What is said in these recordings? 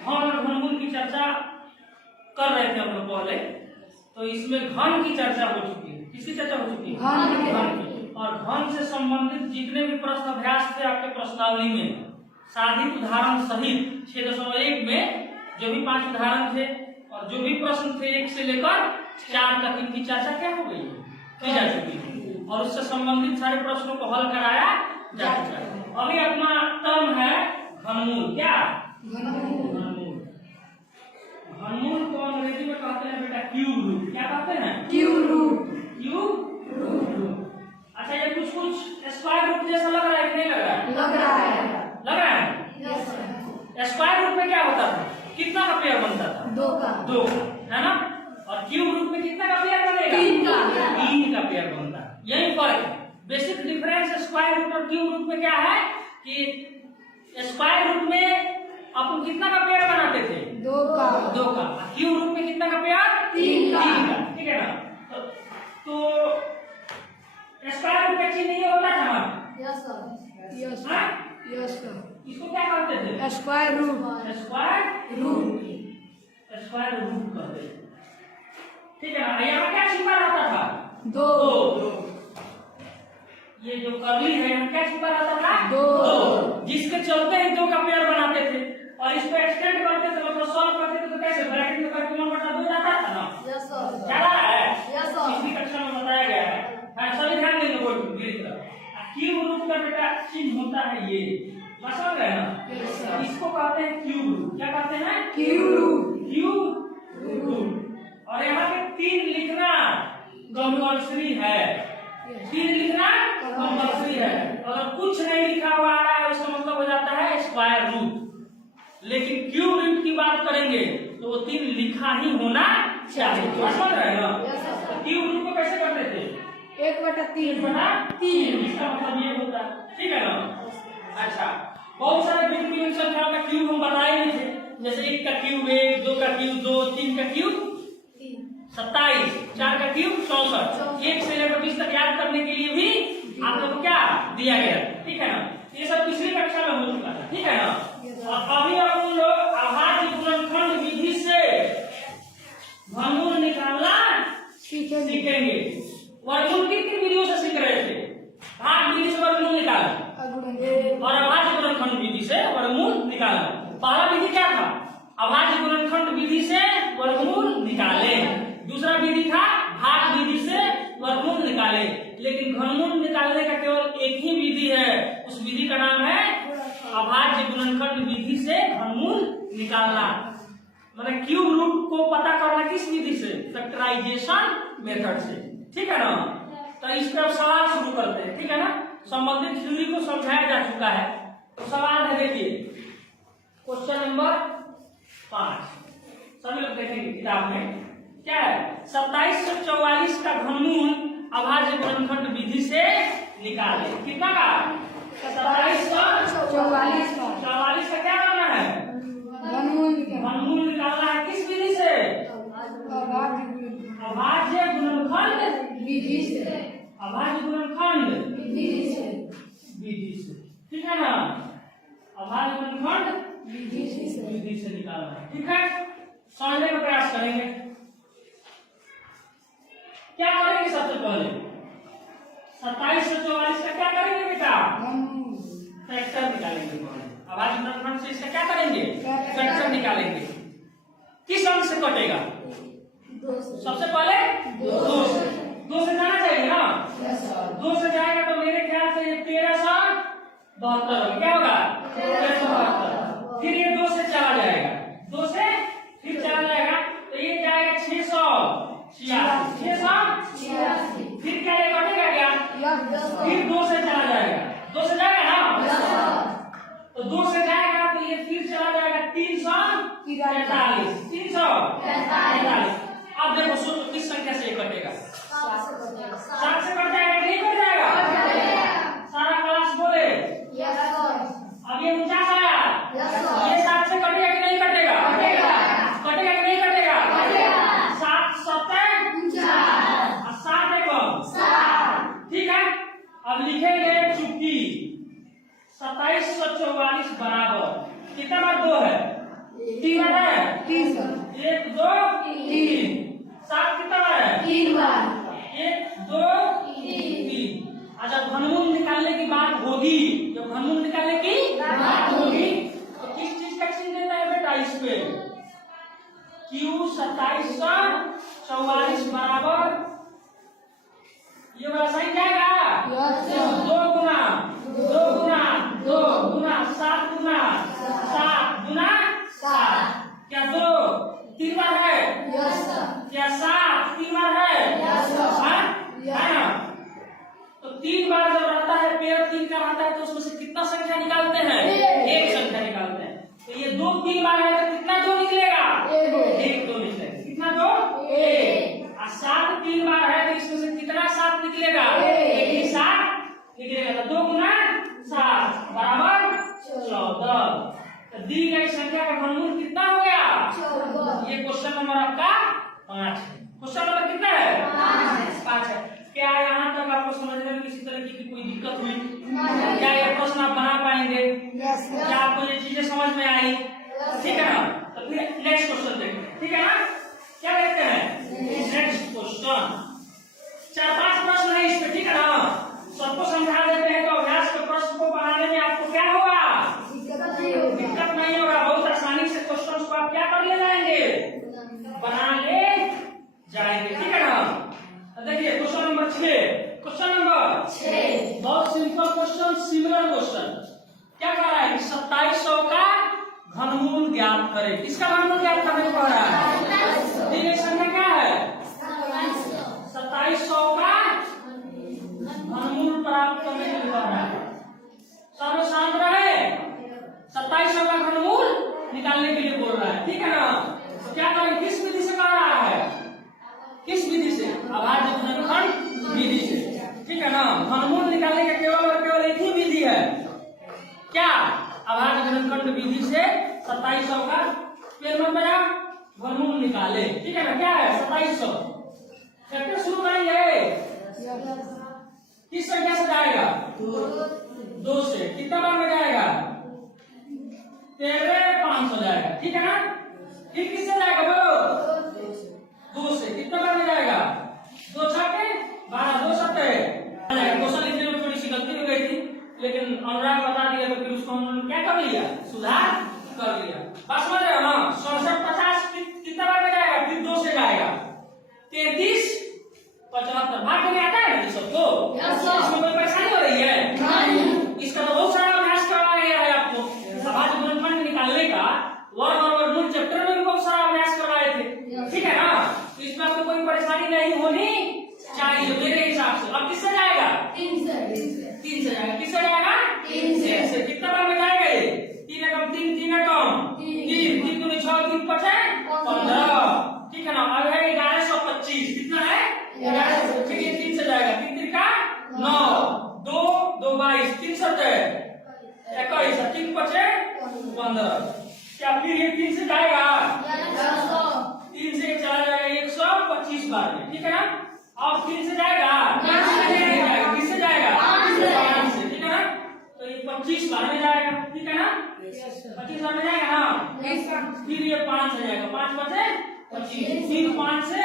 घन और घनमूल की चर्चा कर रहे थे हम लोग पहले। तो इसमें घन की चर्चा हो चुकी है। किसकी चर्चा हो चुकी है? घन की। और घन से संबंधित जितने भी प्रश्न अभ्यास थे आपके प्रश्नावली में, साधित उदाहरण सहित 6.1 में जो भी 5 उदाहरण थे और जो भी प्रश्न थे 1 से लेकर 4 तक, इनकी चर्चा क्या हो गई है? की जा चुकी है और उससे संबंधित सारे प्रश्नों को हल कराया जा चुका है। अभी अपना टर्म है घनमूल। क्या? घनमूल। घनमूल को अंग्रेजी में कहते हैं बेटा क्यूब रूट। क्या कहते हैं? Cube root. Cube root. अच्छा, ये कुछ स्क्वायर रूट जैसा लग रहा है कि नहीं लग रहा है? लग रहा है। लग रहा है? Yes sir. स्क्वायर रूट में क्या होता था? कितना का पेयर बनता था? 2 है ना। और क्यूब रूट में कितना का पेयर बनेगा? 3 का पेयर बनता है। यही फर्क है। बेसिक डिफरेंस स्क्वायर रूट और क्यूब रूट में क्या है कि स्क्वायर रूट में अपन कितना का पेयर बनाते थे? 2 का। क्यूब रूट में कितना का पेयर? 3 का। ठीक है ना। तो स्क्वायर रूट का चिन्ह ये होता था ना? Yes sir. Yes sir. इसको क्या कहते थे? Square root. Square root. Square root कहते थे। ठीक है ना। यहाँ क्या छिपा रहता था? 2। ये जो कर्ली है यहाँ क्या छिपा रहता था? 2। जिसके चलते ही 2 का पेयर बनाते थे और इसको एक्सटेंड करते थे, मतलब सॉल्व करते थे तो कैसे ब्रैकेट में करके 1/2 जाता था ना? Yes sir. क्या है? Yes sir. पिछली कक्षा में बताया गया है। सभी ध्यान देंगे बोर्ड मेरी तरफ। क्यूब रूट का बेटा चिन्ह होता है ये, समझ रहे हैं ना? इसको कहते हैं क्यूब रूट। क्या कहते हैं? Cube root. Cube root. और यहाँ पे 3 लिखना कंपल्सरी है। 3 लिखना कंपल्सरी है। अगर कुछ नहीं लिखा हुआ आ रहा है उसका मतलब हो जाता है स्क्वायर रूट। लेकिन क्यूब रूट की बात करेंगे तो वो 3 लिखा ही होना चाहिए। समझ रहे हैं ना? क्यूब रूट को कैसे करते थे? 1/3। इसका मतलब ये होता है। ठीक है ना। अच्छा, बहुत सारे भिन्न संख्याओं का क्यूब हम बताए नहीं थे, जैसे 1 का क्यूब 1, 2 का क्यूब 2, 3 का क्यूब 27, 4 का क्यूब 64। 1 से लेकर 20 तक याद करने के लिए भी आप लोग को क्या दिया गया? ठीक है ना। ये सब पिछली कक्षा में हो चुका था। ठीक है ना। अभी हम लोग अभाज्य गुणनखंड विधि से घनमूल निकालना सीखेंगे। वर्गमूल कितनी विधियों से सीख रहे थे? भाग विधि से वर्गमूल निकालना और अभाज्य गुणनखंड विधि से वर्गमूल निकालना। पहला विधि क्या था? अभाज्य गुणनखंड विधि से वर्गमूल निकाले। दूसरा विधि था भाग विधि से वर्गमूल निकाले। लेकिन घनमूल निकालने का केवल एक ही विधि है, उस विधि का नाम है अभाज्य गुणनखंड विधि से घनमूल निकालना। मतलब क्यूब रूट को पता करना किस विधि से? फैक्टराइजेशन मेथड से। ठीक है ना। तो इस पर सवाल शुरू करते हैं। ठीक है ना। संबंधित थ्योरी को समझाया जा चुका है। तो सवाल है, देखिए क्वेश्चन नंबर 5 सभी लोग देखेंगे किताब में। क्या है? 27 से 44 का घनमूल अभाज्य गुणनखंड विधि से निकाले। कितना का? 27 से 44 का क्या करना है? घनमूल निकालना है। किस विधि से? अभाज्य गुणनखंड विधि से। अभाज्य गुणनखंड विधि से। ठीक है ना। अभाज्य गुणनखंड विधि से निकालना है। ठीक है। समझने का प्रयास करेंगे। क्या करेंगे? सबसे पहले 27 से 44 का क्या करेंगे बेटा? फैक्टर निकालेंगे। अभाज्य गुणनखंड से इसका क्या करेंगे? फैक्टर निकालेंगे। किस अंक से कटेगा? सबसे पहले 2 से जाना चाहिए ना। 2 से जाएगा तो मेरे ख्याल से 1372 क्या होगा? 1372। फिर ये 2 से चला जाएगा, 2 से फिर चला जाएगा तो ये जाएगा 686। फिर क्या ये कटेगा क्या? फिर 2 से चला जाएगा, 2 से जाएगा ना। तो 2 से जाएगा तो ये फिर चला जाएगा 343। 343। अब देखो सोचो किस संख्या से कटेगा? 7 से कट जाएगा नहीं कट जाएगा? सारा क्लास बोले यस सर। अब ये 49 आया, ये 7 से कटेगा कि नहीं कटेगा? कटेगा कि नहीं कटेगा? 7 7 49 7 एकम 7। ठीक है। अब लिखेंगे चुप्पी 2744 बराबर कितना बार 2 है? तीन बार है, 1 2 3। 7 कितना बार है? 3 बार। 1 2 3। अच्छा, घनमूल निकालने की बात होगी, जब घनमूल निकालने की बात होगी तो किस चीज का चिन्ह देता है बेटा? इस पे Q 2744 बराबर ये वाला साइन जाएगा। 2 गुना 2 गुना 2 गुना 7 गुना 7 गुना 7। क्या 2 3 बार है? क्या 7 3 बार है? है ना? तो 3 बार जब रहता है, पेयर 3 का रहता है, तो उसमें से कितना संख्या निकालते हैं? एक संख्या निकालते हैं। तो ये 2 3 बार है तो कितना 2 निकलेगा? 1 2 निकलेगा। कितना 2? 1। और 7 3 बार है तो इसमें से कितना 7 निकलेगा? 1 ही 7 निकलेगा। तो 2 गुना 7 बराबर 14। तो दी गई संख्या का घनमूल कितना हो गया? 14। ये क्वेश्चन नंबर आपका 5 है। क्वेश्चन नंबर कितना है? 5 है। क्या यहाँ तक आपको समझने में किसी तरह की कोई दिक्कत हुई? क्या ये प्रश्न आप बना पाएंगे? क्या आपको ये चीजें समझ में आई? ठीक है ना? तो फिर नेक्स्ट क्वेश्चन देखते, ठीक है ना? क्या देखते हैं? Next question. 4-5 प्रश्न है इस पे, ठीक है ना? सबको समझा देते हैं तो अभ्यास के प्रश्न को बनाने में आपको क्या होगा? दिक्कत नहीं होगा। बहुत आसानी से क्वेश्चन को आप क्या कर ले जाएंगे? बना ले जाएंगे, ठीक है ना? देखिए क्वेश्चन नंबर 6। क्वेश्चन नंबर 6 बहुत सिंपल क्वेश्चन, सिमिलर क्वेश्चन। क्या कह रहा है? 2700 का घनमूल ज्ञात करें। किसका घनमूल ज्ञात करने को कह रहा है? दी गई संख्या क्या है? 2700 का घनमूल प्राप्त करने के लिए कह रहा है। सब शांत रहे। 2700 का घनमूल निकालने के लिए बोल रहा है, ठीक है ना? तो क्या करें? किस विधि से कह रहा है? किस विधि से? अभाज्य घनखंड विधि से, ठीक है ना? घनमूल निकालने का केवल और केवल एक ही विधि है। क्या? अभाज्य घनखंड विधि से 2700 का पेड़ में बना घनमूल निकाले, ठीक है ना? क्या है? 2700। कैसे शुरू करेंगे? किस संख्या से जाएगा? 2 से। कितना बार में जाएगा? 13,500 जाएगा, ठीक है ना? फिर किससे जाएगा? बोलो। 2 से। कितना बार में जाएगा? 2 छक्के 12, 2 सत्ते। क्वेश्चन लिखने में थोड़ी सी गलती हो गई थी, लेकिन अनुराग बता दिया तो फिर उसको हम क्या कर लिया? सुधार कर लिया। बात समझ रहे हो ना? 67 50 कितना बार में जाएगा? फिर 2 से जाएगा। 33 75 भाग में आता है ना सबको? इसमें कोई परेशानी हो रही है? इसका तो बहुत सारा अभ्यास करवाया गया है आपको। अभाज्य घनखंड निकालने का वर्ग और वर्गमूल चैप्टर में भी बहुत सारा अभ्यास करवाए थे, ठीक है ना? तो इसमें आपको कोई परेशानी नहीं होनी चाहिए मेरे हिसाब से। अब किससे जाएगा? 3 से जाएगा। किससे जाएगा? 3 से। कितना बार में जाएगा ये? 3 एकम 3 3 एकम 3 3 दूनी 6 3 5 15, ठीक है ना? अब है 1125। कितना है? 1125। ठीक है, 3 से जाएगा। 3 3 का 9 2 2 22 3 7 21 3 5 15। क्या फिर ये 3 से जाएगा? 3 से चला जाएगा 125 बार में, ठीक है ना? अब 3 से जाएगा? किससे जाएगा? 5 से, ठीक है ना? तो ये 25 बार में जाएगा, ठीक है ना? 25 बार में जाएगा ना? फिर ये 5 से जाएगा। 5 बचे 25, फिर 5 से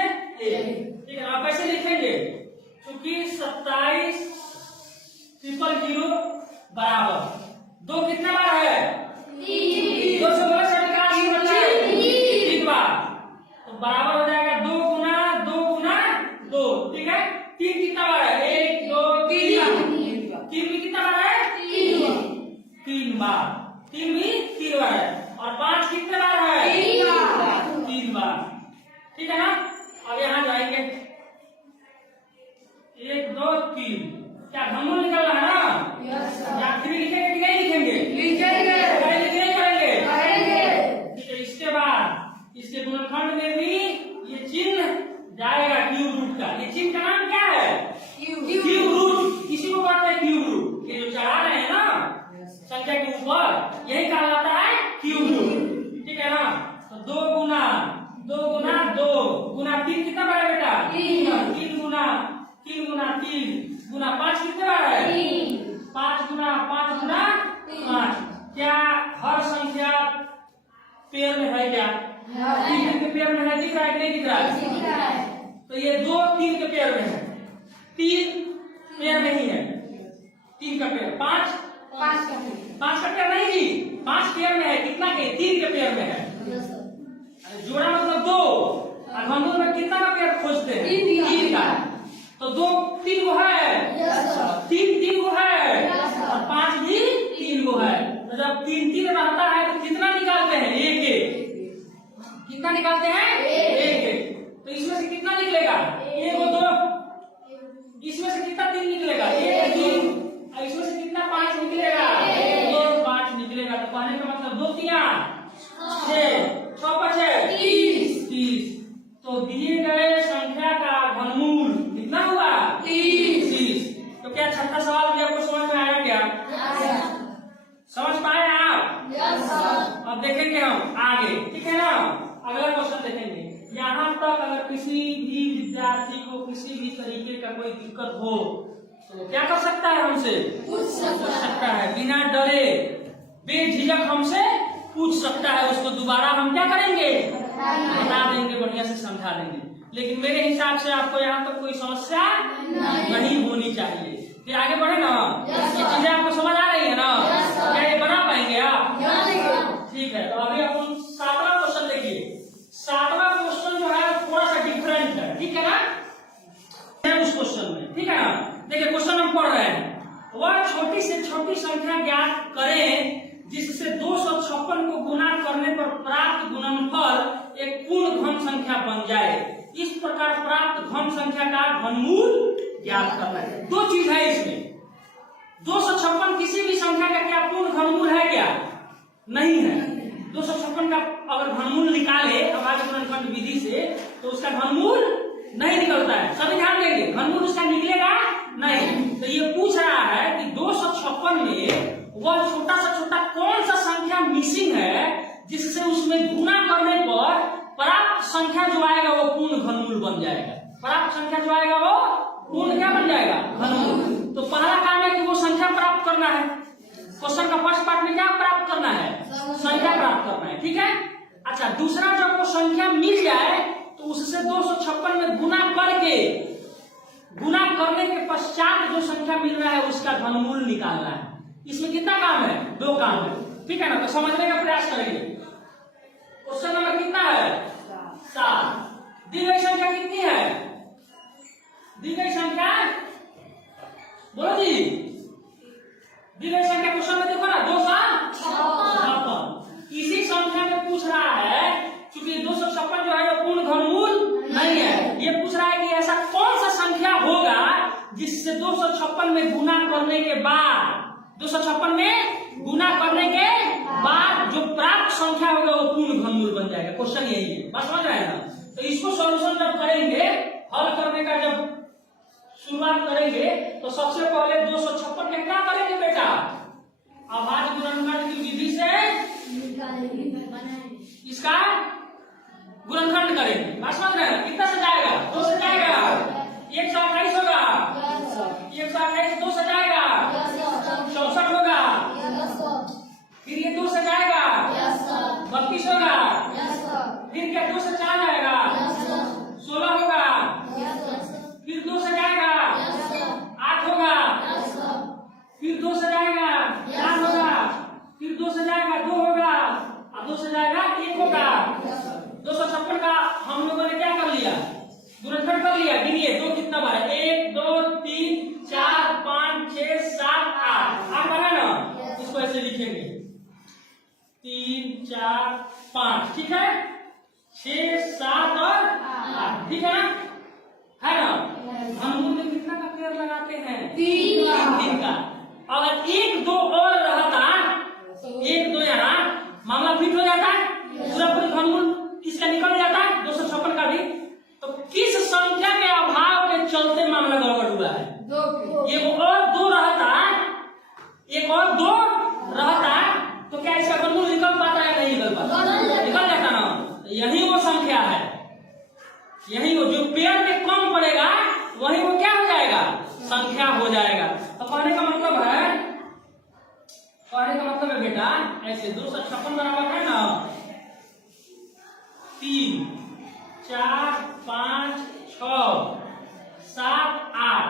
1, ठीक है ना? आप कैसे लिखेंगे? क्योंकि 27 000 बराबर 2 कितना बार है? 2 से बोला 3 बार, तो बराबर हो जाएगा 2 गुना 2 गुना 2, ठीक है? 3 कितना बार है? 1 2 3 3 भी कितना बार है? 3 बार। 3 भी 3 बार है। और 5 कितने बार है? 3 बार, ठीक है ना? अब यहाँ जाएंगे 1 2 3। क्या घनमूल निकल रहा है ना? या फिर लिखेंगे कि नहीं लिखेंगे? लिखेंगे करेंगे। ठीक है, इसके बाद इसके गुणनखंड में भी ये चिन्ह जाएगा क्यूब रूट का। ये चिन्ह का नाम क्या है? Cube root. किसी को कहते हैं क्यूब रूट। ये जो चढ़ा रहे हैं ना संख्या के ऊपर, यही कहा जाता है क्यूब रूट, ठीक है ना? तो 2 गुना 2 गुना 2 गुना 3 कितना बार है बेटा? 3 गुना 3 गुना 3 गुना 5 कितने बार है? 5 गुना 5 गुना 5। क्या हर संख्या पेयर में में है क्या? 3 के पेयर में है, दिख रहा है नहीं दिख रहा है? तो ये 2 3 के पेयर में है, 3 पेयर नहीं है, 3 का पेयर, 5 का पेयर नहीं जी, 5 पेयर में है, कितना के? 3 के पेयर में है। जोड़ा मतलब 2, और हम लोग में कितना का पेयर खोजते हैं? 3 का। तो 2 3 को है, 3 को है, और 5 भी 3 को है। तो जब 3 रहता है तो कितना निकालते हैं? 1 कितना निकालते हैं? 1। तो इसमें से कितना निकलेगा? 1 और 2, इसमें से कितना 3 निकलेगा? 1 3, और इसमें से कितना 5 निकलेगा? 1 5 निकलेगा। तो कहने का मतलब 2 3 6 6 5 30। तो दिए गए संख्या का घनमूल कितना हुआ? 30। तो क्या छठा सवाल भी आपको समझ में आया क्या? समझ पाए आप? अब देखेंगे हम आगे, ठीक है ना? अगला क्वेश्चन देखेंगे। यहाँ तक अगर किसी भी विद्यार्थी को किसी भी तरीके का कोई दिक्कत हो तो क्या कर सकता है? हमसे पूछ सकता है, बिना डरे बेझिझक हमसे पूछ सकता है। उसको दोबारा हम क्या करेंगे? बता देंगे, बढ़िया से समझा देंगे। लेकिन मेरे हिसाब से आपको यहाँ तक कोई समस्या नहीं होनी चाहिए। फिर आगे बढ़े ना, ये चीजें आपको समझ आ रही है ना? क्या ये बना पाएंगे आप? ठीक है। तो अभी अपन 7वां क्वेश्चन देखिए। 7वां क्वेश्चन जो है थोड़ा सा डिफरेंट है, ठीक है ना? उस क्वेश्चन में, ठीक है ना? देखिए क्वेश्चन हम पढ़ रहे हैं। वह छोटी से छोटी संख्या ज्ञात करें जिससे 256 को गुना करने पर प्राप्त गुणनफल एक पूर्ण घन संख्या बन जाए। इस प्रकार प्राप्त घन संख्या का घनमूल ज्ञात करना है। 2 चीज है इसमें। 256 किसी भी संख्या का क्या पूर्ण घनमूल है क्या? नहीं है। 256 का अगर घनमूल निकाले अभाज्य गुणनखंड विधि से तो उसका घनमूल नहीं निकलता है। सभी ध्यान देंगे, घनमूल उसका निकलेगा नहीं। तो ये पूछ रहा है कि 256 में वह छोटा सा छोटा कौन सा संख्या मिसिंग है जिससे उसमें गुना करने पर प्राप्त संख्या जो आएगा वो पूर्ण घनमूल बन जाएगा। प्राप्त संख्या जो आएगा वो पूर्ण क्या बन जाएगा? घनमूल। तो पहला काम है कि वो संख्या प्राप्त करना है। क्वेश्चन का फर्स्ट पार्ट में क्या प्राप्त करना है? संख्या प्राप्त करना है, ठीक है? अच्छा, दूसरा जब वो संख्या मिल जाए तो उससे 256 में गुना करने के पश्चात जो संख्या मिल रहा है उसका घनमूल निकालना है। इसमें कितना काम है? 2 काम है, ठीक है ना? तो समझने का प्रयास करेंगे। क्वेश्चन नंबर कितना है? 7। दी गई संख्या कितनी है? दी गई संख्या बोलो जी। दी गई संख्या क्वेश्चन में देखो ना, 256। इसी संख्या में पूछ रहा है, क्योंकि 256 जो है वो पूर्ण घनमूल नहीं है। ये पूछ रहा है कि ऐसा कौन सा संख्या होगा जिससे 256 में गुना करने के बाद 256 में गुना करने के बाद जो प्राप्त संख्या होगा वो पूर्ण घनमूल बन जाएगा। क्वेश्चन यही है, बात समझ रहे हैं ना? तो इसको सॉल्यूशन जब करेंगे, हल करने का जब शुरुआत करेंगे तो सबसे पहले 256 में क्या करेंगे बेटा? अभाज्य गुणनखंड की विधि से इसका गुणनखंड करेंगे। बात समझ रहे हैं? कितना से जाएगा? 2 से जाएगा। 128 होगा, 128 2 से जाएगा, 64 होगा। फिर ये 2 से जाएगा, 32 होगा। फिर क्या 2 से 4 जाएगा, 16 होगा। फिर 2 से जाएगा, 8 होगा। फिर 2 से जाएगा, 4 होगा। फिर 2 से जाएगा, 2 होगा। और 2 से जाएगा, 1 होगा। 256 का हम लोगों ने क्या कर लिया? गुणनखंड कर लिया। गिनिए 2 कितना बार है? 1 2 3 4 5 6 7 8 8 बार है ना? इसको ऐसे लिखेंगे 3 4 5, ठीक है? 6 7 और 8, ठीक है ना? है ना? घनमूल में कितना का पेड़ लगाते हैं? 3 का। अगर 1 2 और रहता, 1 2 यहाँ मामला फिट हो जाता है, पूरा घनमूल इसका निकल जाता है 256 का भी। तो किस संख्या के अभाव के चलते मामला गड़बड़ हुआ है? 2। ये और 2 रहता, एक और 2 रहता तो क्या इसका घनमूल निकल पाता है? नहीं निकल पाता, निकल जाता ना। यही वो संख्या है, यही वो जो पेड़ में कम पड़ेगा वही वो क्या हो जाएगा? संख्या हो जाएगा। तो कहने का मतलब है बेटा ऐसे 256 बराबर है ना, 3 4 5 6 7 8,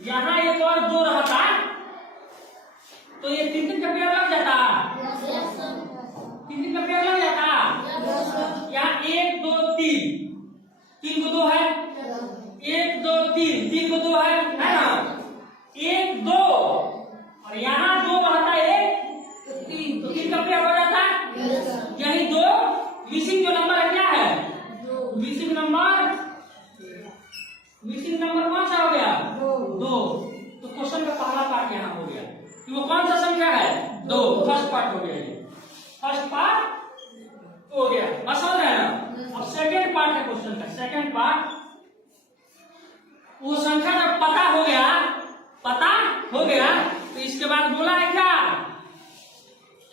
यहाँ एक और 2 रहता तो ये 3 का पेयर लग जाता, 3 का पेयर लग जाता। यहाँ 1 2 3 को 2 है, 1 2 3 को 2 है ना, 1 2 और यहाँ 2 रहता है 1 तो 3 का पेयर हो जाता। यही 2 मिसिंग जो नंबर है क्या है, मिसिंग नंबर कौन सा हो गया, 2। तो क्वेश्चन का पहला पार्ट यहाँ हो गया कि वो कौन सा संख्या है, 2। फर्स्ट पार्ट हो गया, ये फर्स्ट पार्ट हो गया, बस समझ रहे हैं ना। अब सेकंड पार्ट है क्वेश्चन का। सेकंड पार्ट, वो संख्या जब पता हो गया तो इसके बाद बोला है क्या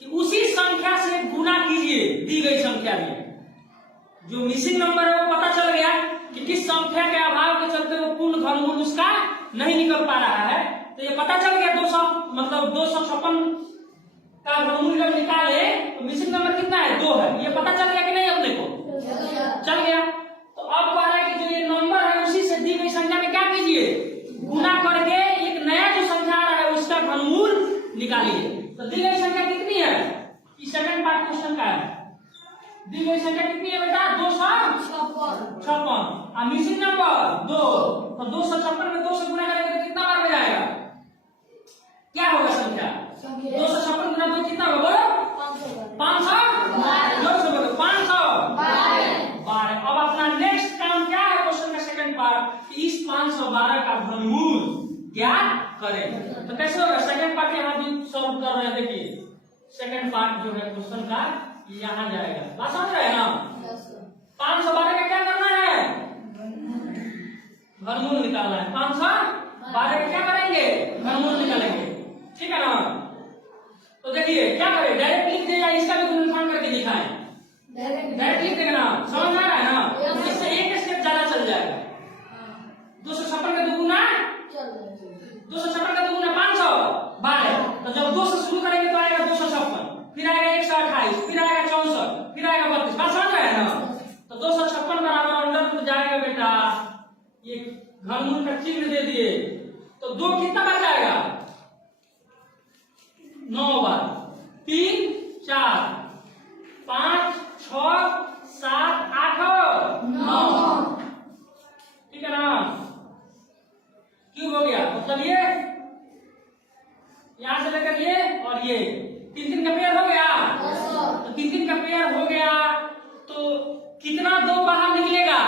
कि उसी संख्या से गुना कीजिए दी गई संख्या में। जो मिसिंग नंबर है वो पता चल गया कि किस संख्या के अभाव के चलते वो पूर्ण घनमूल उसका नहीं निकल पा रहा है, तो ये पता चल गया 200 मतलब 256 का घनमूल जब निकाले तो मिसिंग नंबर कितना है, 2 है। ये पता चल गया कि नहीं अपने को, चल गया। तो अब कह रहा है कि जो ये नंबर है उसी से दी गई संख्या में क्या कीजिए, गुना करके एक नया जो संख्या आ रहा है उसका घनमूल निकालिए। तो दी गई संख्या कितनी है, इस सेकंड पार्ट क्वेश्चन का है। दी गई संख्या कितनी है बेटा, 256 और मिसिंग नंबर 2। तो 256 में 2 से गुना करेंगे तो कितना बार हो जाएगा, क्या होगा संख्या, 256 गुना 2 कितना होगा, बोलो 500 512। अब अपना नेक्स्ट काम क्या है क्वेश्चन का सेकंड पार्ट, इस 512 का घनमूल ज्ञात करें। तो कैसे होगा, सेकंड पार्ट यहाँ भी सॉल्व कर रहे हैं। देखिए सेकंड पार्ट जो है क्वेश्चन का यहाँ जाएगा, बात समझ रहे हैं ना। 512 का क्या करना है, घनमूल निकालना है। 512 का क्या करेंगे, घनमूल निकालेंगे, ठीक है ना। तो देखिए क्या करें, डायरेक्ट लिख दे या इसका भी गुणनफल करके दिखाएं, डायरेक्ट लिख देगा ना, समझ में आ रहा है ना। इससे एक स्टेप ज्यादा चल जाएगा। 256 का दुगुना 512। तो जब 2 से शुरू करेंगे तो आएगा 256, फिर आएगा 128, फिर आएगा 64, फिर आएगा 32, बात समझ रहे हैं ना। तो 256 बराबर अंडर रूट जाएगा बेटा, ये घनमूल का चिन्ह दे दिए तो 2 कितना बच जाएगा, 9 बार, 3 4 5 6 7 8 9, ठीक है ना। क्यों हो गया, मतलब ये यहां से लेकर ये और ये 3 का पेयर हो गया। तो 3 का पेयर हो गया तो कितना 2 बाहर निकलेगा,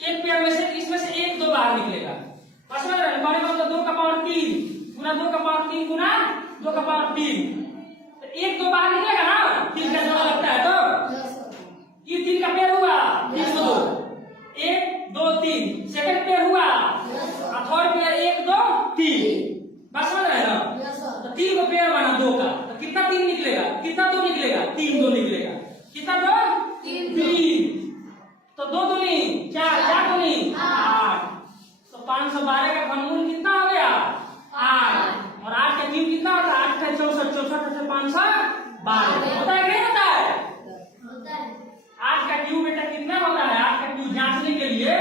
एक पेयर में से इसमें से 1 2 बाहर निकलेगा। बस समझ रहे हैं, मतलब 2 का पावर 3 गुना 2 का पावर 3 गुना 2 का पावर 3, तो 1 2 बाहर निकलेगा ना, 3 का जोड़ा लगता है तो ये 3 का पेयर हुआ, 3 को 2 1 2 3, सेकंड पेयर हुआ और थर्ड पेयर 1 2 3, बस समझ रहे हैं ना। तो 3 को पेयर बना 2 का, तो कितना 3 निकलेगा, कितना 2 निकलेगा, 3 2 निकलेगा, कितना 2 3, तो 2 दूनी 4 4 दूनी 8। तो 512 का घनमूल कितना हो गया, 8, और 8 का क्यूब कितना होता है, 8 का 64, 64 से 512 होता है कि नहीं होता है, 8 का क्यूब बेटा कितना होता है, 8 का क्यूब जांचने के लिए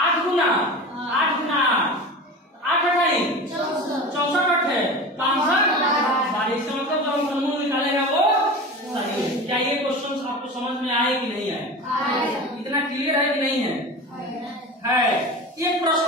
8 गुना 8 64 है 512। इसका मतलब जब घनमूल निकालेगा वो सही है। क्या ये क्वेश्चन आपको समझ में आए कि नहीं आए, इतना क्लियर है कि नहीं है, है। एक प्रश्न